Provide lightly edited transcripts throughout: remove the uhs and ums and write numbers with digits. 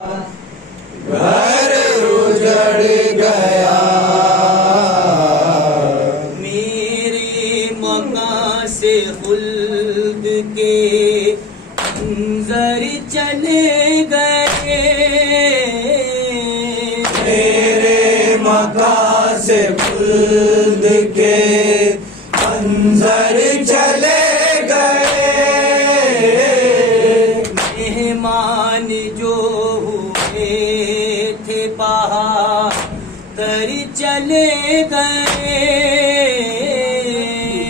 घर उजड़ गया मेरे मकां से खुल्द के मंजर चले गए। मेरे मकां से खुल्द के मंजर चले गए। मेहमान जो थे बाहर तर चले गए।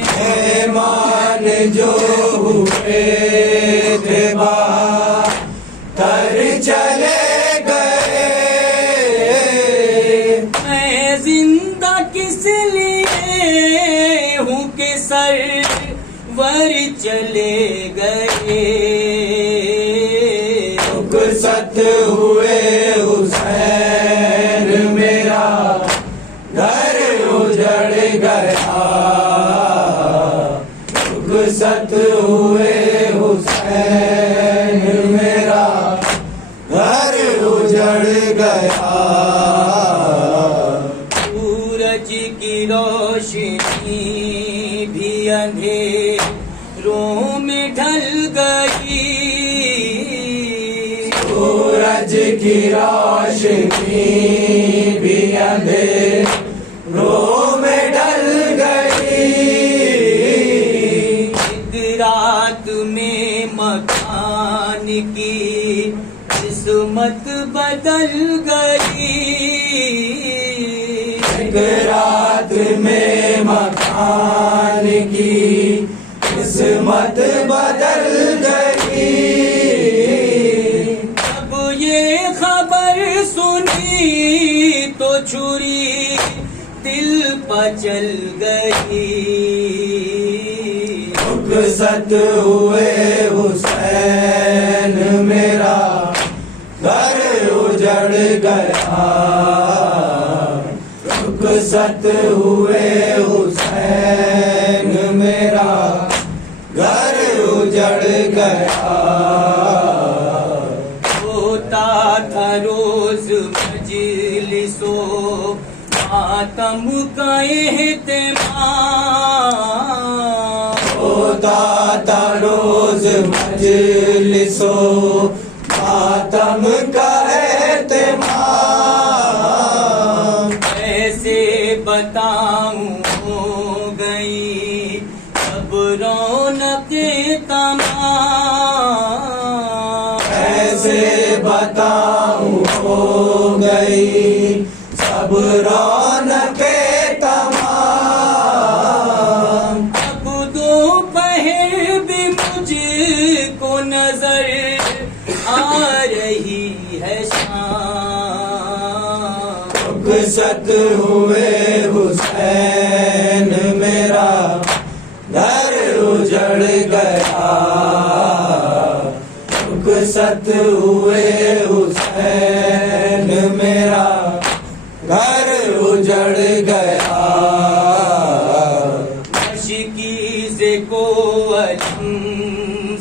मेहमान जो हुए थे बाहर तर चले गए। मैं जिंदा किस लिए हूँ कि सरवर चले गए। रुखसत हुए हुसैन मेरा घर उजड़ गया। रुखसत हुए हुसैन मेरा घर उजड़ गया। सूरज की रोशनी भी अंधेरों में ढल गई। सूरज की रोशनी भी अंधेरों में ढल गई। एक रात में मकान की किस्मत बदल गई। एक रात में मकान की किस्मत बदल गई। अब ये खबर सुनी तो छुरी दिल पर चल गई। रुखसत हुए हुसैन मेरा घर उजड़ गया। रुखसत हुए हुसैन मेरा घर उजड़ गया। होता था रोज मजलिसो मातम का एहतमाम। होता था रोज मजलिसो मातम का एहतमाम। कैसे बताऊं हो गई अब रौनके तमाम। कैसे बताऊं हो गई सब रौनके तमाम। अब दोपहर भी मुझको नजर आ रही है शाम। रुखसत हुए हुसैन मेरा घर उजड़ गया। रुखसत हुए हुसैन मेरा घर उजड़ गया। मशकीज़े को अलम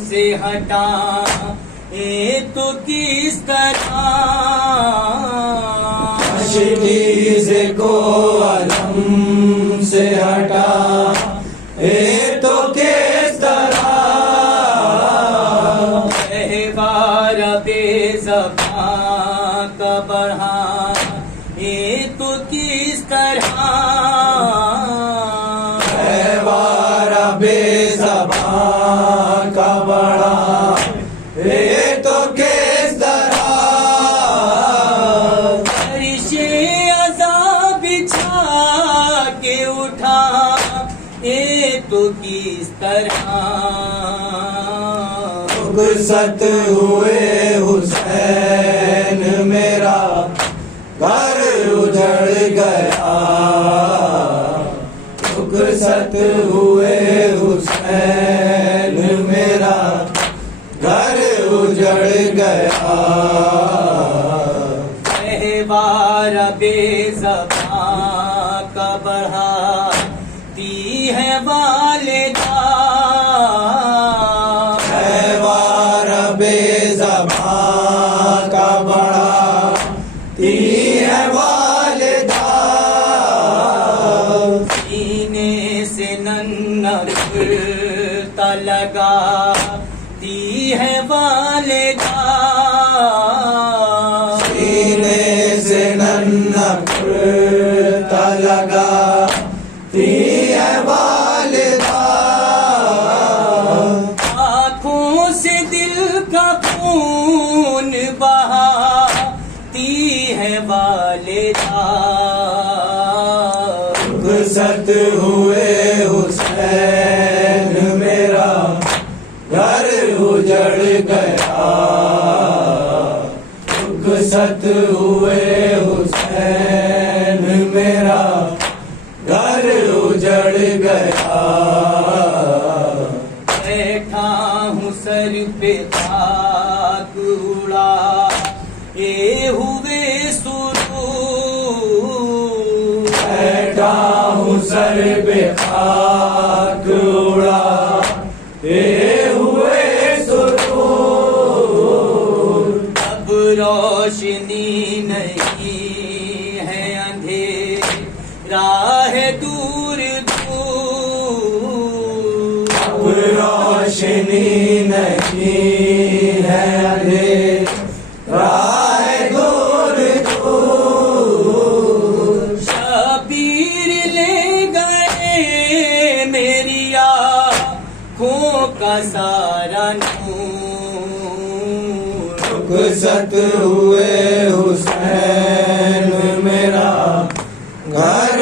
से हटा तो किस तरह। मशकीज़े को अलम से हटा तो किस तरह। कहवार बेज़बां का बढ़ा तो किस तरह। कहवारा बेज़बां का बढ़ा तो किस तरह। फरिशे अज़ाब बिछा के उठा तो किस तरह। रुखसत हुए हुसैन मेरा घर उजड़ गया। रुखसत हुए हुसैन मेरा घर उजड़ गया। कहवार बेज़बां का बढ़ाती है वालिदा। कहवार बेज़बां का बड़ा ती है वालिदा सीने से नन्ना कुर्ता लगा ती है वालिदा सीने से नन्हा कुर्ता लगा ती है वालिदा आँखों से दिल का खून बहाती है वालिदा रुखसत हुए हुसैन मेरा घर उजड़ गया रुखसत हुए हुसैन मेरा घर उजड़ गया बैठा हूँ सर पे खाक उड़ा ये हुए सुरूर बैठा हूँ सर पे खाक उड़ा ये हुए सुरूर अब रोशनी नहीं है अंधेरा है दूर दूर अब रोशनी नहीं है अंधेरा है दूर दूर शबीर ले गए मेरी आँखों का सारा नूर रुखसत हुए हुसैन